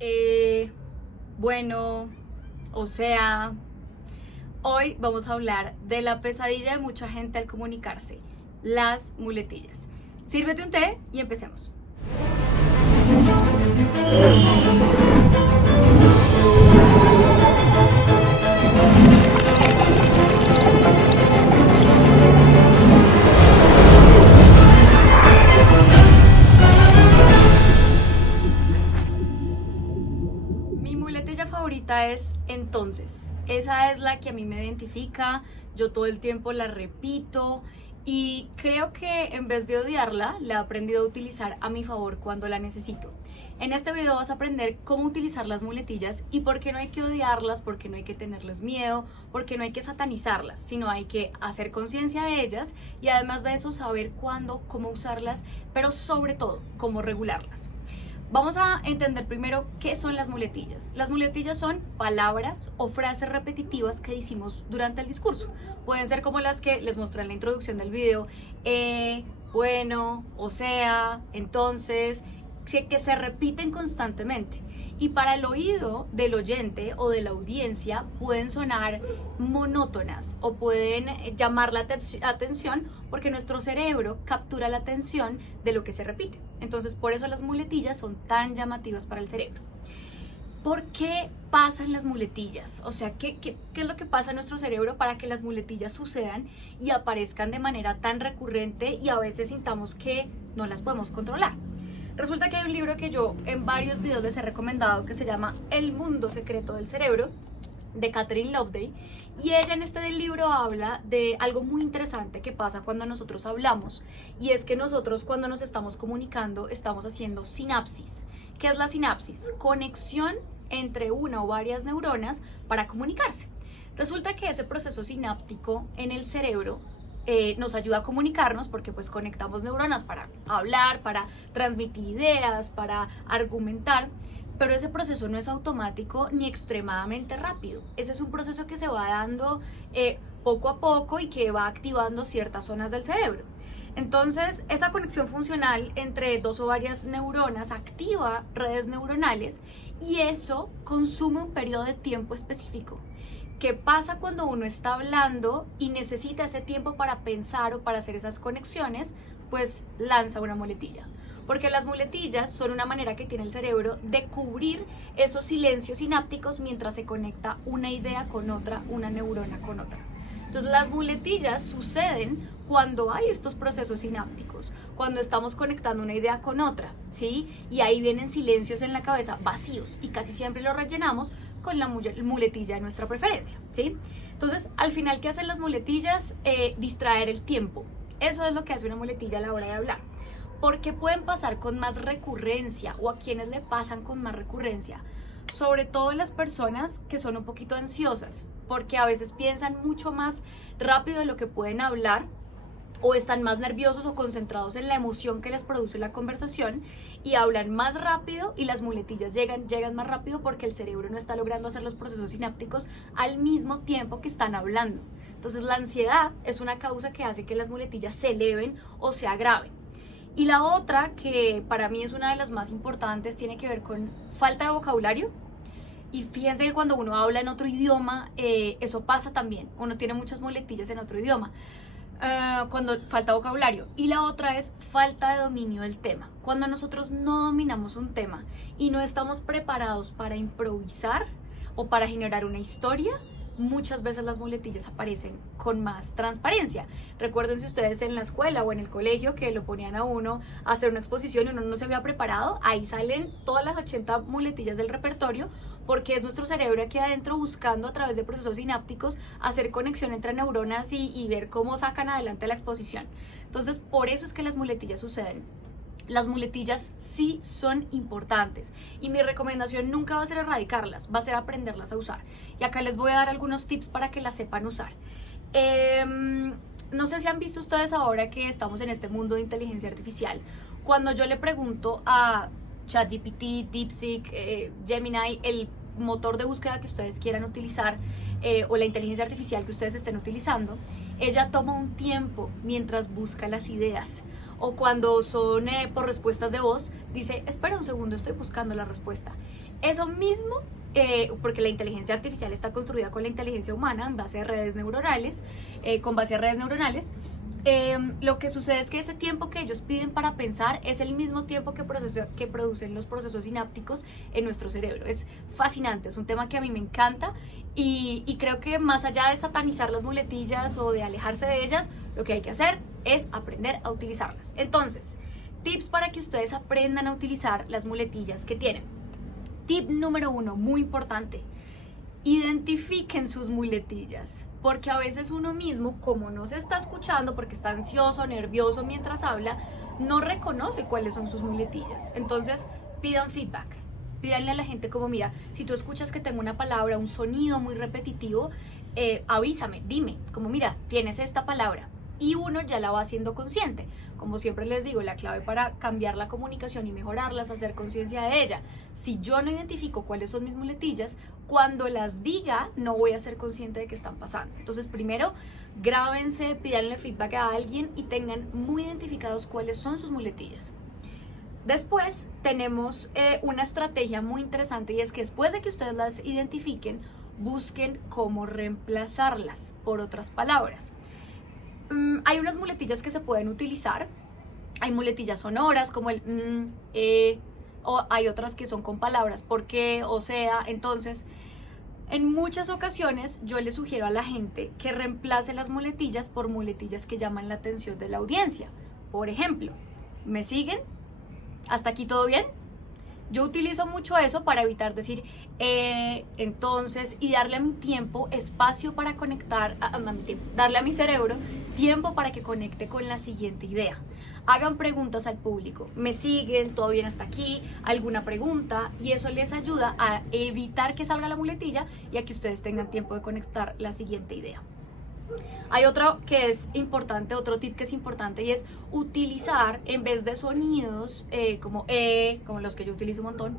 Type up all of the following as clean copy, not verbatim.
Eh, bueno, o sea, hoy vamos a hablar de la pesadilla de mucha gente al comunicarse, las muletillas. Sírvete un té y empecemos. Mi muletilla favorita es entonces. Esa es la que a mí me identifica, yo todo el tiempo la repito y creo que en vez de odiarla, la he aprendido a utilizar a mi favor cuando la necesito. En este video vas a aprender cómo utilizar las muletillas y por qué no hay que odiarlas, por qué no hay que tenerles miedo, por qué no hay que satanizarlas, sino hay que hacer conciencia de ellas y además de eso saber cuándo, cómo usarlas, pero sobre todo cómo regularlas. Vamos a entender primero qué son las muletillas. Las muletillas son palabras o frases repetitivas que decimos durante el discurso. Pueden ser como las que les mostré en la introducción del video, bueno, o sea, entonces, que se repiten constantemente. Y para el oído del oyente o de la audiencia pueden sonar monótonas o pueden llamar la atención porque nuestro cerebro captura la atención de lo que se repite. Entonces por eso las muletillas son tan llamativas para el cerebro. ¿Por qué pasan las muletillas? O sea, ¿qué es lo que pasa en nuestro cerebro para que las muletillas sucedan y aparezcan de manera tan recurrente y a veces sintamos que no las podemos controlar? Resulta que hay un libro que yo en varios videos les he recomendado que se llama El mundo secreto del cerebro, de Catherine Loveday, y ella en este libro habla de algo muy interesante que pasa cuando nosotros hablamos, y es que nosotros cuando nos estamos comunicando estamos haciendo sinapsis. ¿Qué es la sinapsis? Conexión entre una o varias neuronas para comunicarse. Resulta que ese proceso sináptico en el cerebro nos ayuda a comunicarnos porque pues conectamos neuronas para hablar, para transmitir ideas, para argumentar, pero ese proceso no es automático ni extremadamente rápido. Ese es un proceso que se va dando poco a poco y que va activando ciertas zonas del cerebro. Entonces, esa conexión funcional entre dos o varias neuronas activa redes neuronales y eso consume un periodo de tiempo específico. ¿Qué pasa cuando uno está hablando y necesita ese tiempo para pensar o para hacer esas conexiones? Pues lanza una muletilla. Porque las muletillas son una manera que tiene el cerebro de cubrir esos silencios sinápticos mientras se conecta una idea con otra, una neurona con otra. Entonces las muletillas suceden cuando hay estos procesos sinápticos, cuando estamos conectando una idea con otra, ¿sí? Y ahí vienen silencios en la cabeza vacíos y casi siempre los rellenamos con la muletilla de nuestra preferencia, ¿sí? Entonces, al final, ¿qué hacen las muletillas? Distraer el tiempo. Eso es lo que hace una muletilla a la hora de hablar. Porque pueden pasar con más recurrencia o a quienes le pasan con más recurrencia. Sobre todo las personas que son un poquito ansiosas, porque a veces piensan mucho más rápido de lo que pueden hablar o están más nerviosos o concentrados en la emoción que les produce la conversación y hablan más rápido y las muletillas llegan más rápido porque el cerebro no está logrando hacer los procesos sinápticos al mismo tiempo que están hablando. Entonces la ansiedad es una causa que hace que las muletillas se eleven o se agraven. Y la otra, que para mí es una de las más importantes, tiene que ver con falta de vocabulario. Y fíjense que cuando uno habla en otro idioma, eso pasa también. Uno tiene muchas muletillas en otro idioma. Cuando falta vocabulario. Y la otra es falta de dominio del tema. Cuando nosotros no dominamos un tema y no estamos preparados para improvisar o para generar una historia, muchas veces las muletillas aparecen con más transparencia. Recuerden si ustedes en la escuela o en el colegio que lo ponían a uno a hacer una exposición y uno no se había preparado, ahí salen todas las 80 muletillas del repertorio porque es nuestro cerebro aquí adentro buscando a través de procesos sinápticos hacer conexión entre neuronas y ver cómo sacan adelante la exposición. Entonces, por eso es que las muletillas suceden. Las muletillas sí son importantes y mi recomendación nunca va a ser erradicarlas, va a ser aprenderlas a usar. Y acá les voy a dar algunos tips para que las sepan usar. No sé si han visto ustedes ahora que estamos en este mundo de inteligencia artificial, cuando yo le pregunto a ChatGPT, DeepSeek, Gemini, el motor de búsqueda que ustedes quieran utilizar o la inteligencia artificial que ustedes estén utilizando, ella toma un tiempo mientras busca las ideas. o cuando son por respuestas de voz, dice, espera un segundo, estoy buscando la respuesta. Eso mismo, porque la inteligencia artificial está construida con la inteligencia humana en base a redes neuronales, lo que sucede es que ese tiempo que ellos piden para pensar es el mismo tiempo que producen los procesos sinápticos en nuestro cerebro. Es fascinante, es un tema que a mí me encanta y creo que más allá de satanizar las muletillas o de alejarse de ellas, lo que hay que hacer es aprender a utilizarlas. Entonces, tips para que ustedes aprendan a utilizar las muletillas que tienen. Tip número 1, muy importante. Identifiquen sus muletillas, porque a veces uno mismo, como no se está escuchando porque está ansioso, nervioso mientras habla, no reconoce cuáles son sus muletillas. Entonces, pidan feedback. Pídanle a la gente como, mira, si tú escuchas que tengo una palabra, un sonido muy repetitivo, avísame, dime, como mira, tienes esta palabra. Y uno ya la va haciendo consciente. Como siempre les digo, la clave para cambiar la comunicación y mejorarla es hacer conciencia de ella. Si yo no identifico cuáles son mis muletillas, cuando las diga no voy a ser consciente de que están pasando. Entonces primero, grábense, pídanle feedback a alguien y tengan muy identificados cuáles son sus muletillas. Después tenemos una estrategia muy interesante y es que después de que ustedes las identifiquen, busquen cómo reemplazarlas por otras palabras. Hay unas muletillas que se pueden utilizar, hay muletillas sonoras como el o hay otras que son con palabras porque, o sea, entonces en muchas ocasiones yo le sugiero a la gente que reemplace las muletillas por muletillas que llaman la atención de la audiencia. Por ejemplo, ¿me siguen? ¿Hasta aquí todo bien? Yo utilizo mucho eso para evitar decir entonces y darle a mi tiempo espacio para conectar, darle a mi cerebro tiempo para que conecte con la siguiente idea. Hagan preguntas al público, ¿me siguen? ¿Todo bien hasta aquí? ¿Alguna pregunta? Y eso les ayuda a evitar que salga la muletilla y a que ustedes tengan tiempo de conectar la siguiente idea. Hay otro que es importante, otro tip que es importante y es utilizar en vez de sonidos como los que yo utilizo un montón,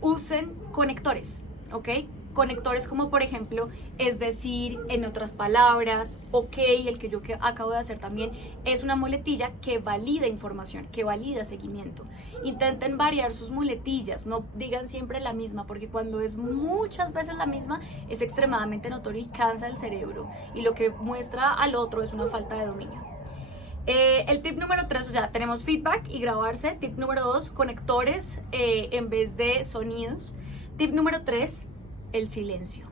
usen conectores, ¿ok? Conectores como por ejemplo, es decir, en otras palabras, ok, el que yo acabo de hacer también es una muletilla que valida información, que valida seguimiento. Intenten variar sus muletillas, no digan siempre la misma, porque cuando es muchas veces la misma es extremadamente notorio y cansa el cerebro y lo que muestra al otro es una falta de dominio. El tip número 3, o sea, tenemos feedback y grabarse. Tip número 2, conectores en vez de sonidos. Tip número 3, el silencio.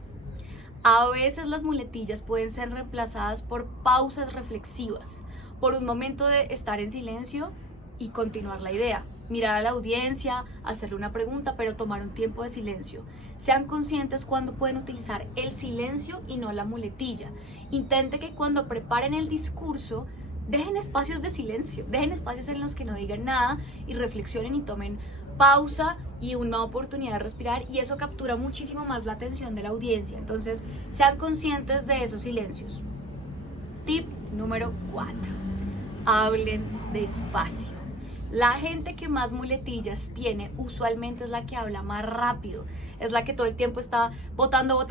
A veces las muletillas pueden ser reemplazadas por pausas reflexivas, por un momento de estar en silencio y continuar la idea. Mirar a la audiencia, hacerle una pregunta, pero tomar un tiempo de silencio. Sean conscientes cuando pueden utilizar el silencio y no la muletilla. Intente que cuando preparen el discurso dejen espacios de silencio, dejen espacios en los que no digan nada y reflexionen y tomen pausa y una oportunidad de respirar, y eso captura muchísimo más la atención de la audiencia. Entonces, sean conscientes de esos silencios. Tip número 4. Hablen despacio. La gente que más muletillas tiene usualmente es la que habla más rápido, es la que todo el tiempo está botando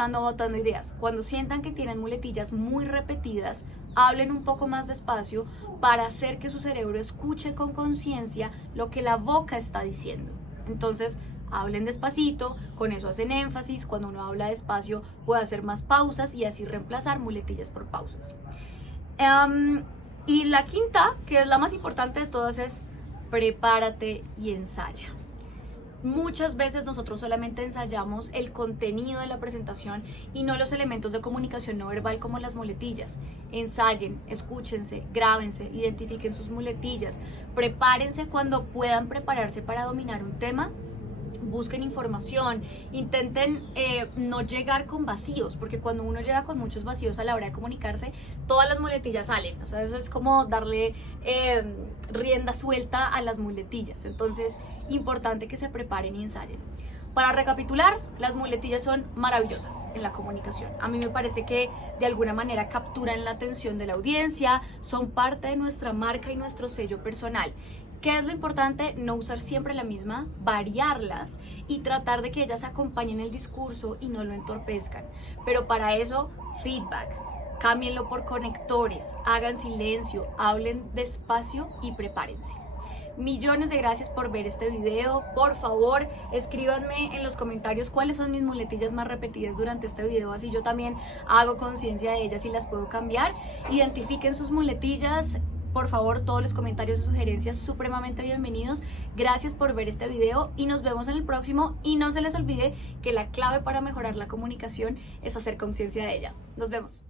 ideas. Cuando sientan que tienen muletillas muy repetidas, hablen un poco más despacio para hacer que su cerebro escuche con conciencia lo que la boca está diciendo. Entonces, hablen despacito, con eso hacen énfasis. Cuando uno habla despacio puede hacer más pausas y así reemplazar muletillas por pausas. Y la quinta, que es la más importante de todas, es prepárate y ensaya. Muchas veces nosotros solamente ensayamos el contenido de la presentación y no los elementos de comunicación no verbal como las muletillas. Ensayen, escúchense, grábense, identifiquen sus muletillas, prepárense cuando puedan prepararse para dominar un tema. Busquen información, intenten no llegar con vacíos, porque cuando uno llega con muchos vacíos a la hora de comunicarse, todas las muletillas salen. O sea, eso es como darle rienda suelta a las muletillas. Entonces, importante que se preparen y ensayen. Para recapitular, las muletillas son maravillosas en la comunicación. A mí me parece que de alguna manera capturan la atención de la audiencia, son parte de nuestra marca y nuestro sello personal. ¿Qué es lo importante? No usar siempre la misma, variarlas y tratar de que ellas acompañen el discurso y no lo entorpezcan. Pero para eso, feedback. cámbienlo por conectores, hagan silencio, hablen despacio y prepárense. Millones de gracias por ver este video. Por favor, escríbanme en los comentarios cuáles son mis muletillas más repetidas durante este video, así yo también hago conciencia de ellas y las puedo cambiar. Identifiquen sus muletillas. Por favor, todos los comentarios y sugerencias supremamente bienvenidos. Gracias por ver este video y nos vemos en el próximo. Y no se les olvide que la clave para mejorar la comunicación es hacer conciencia de ella. Nos vemos.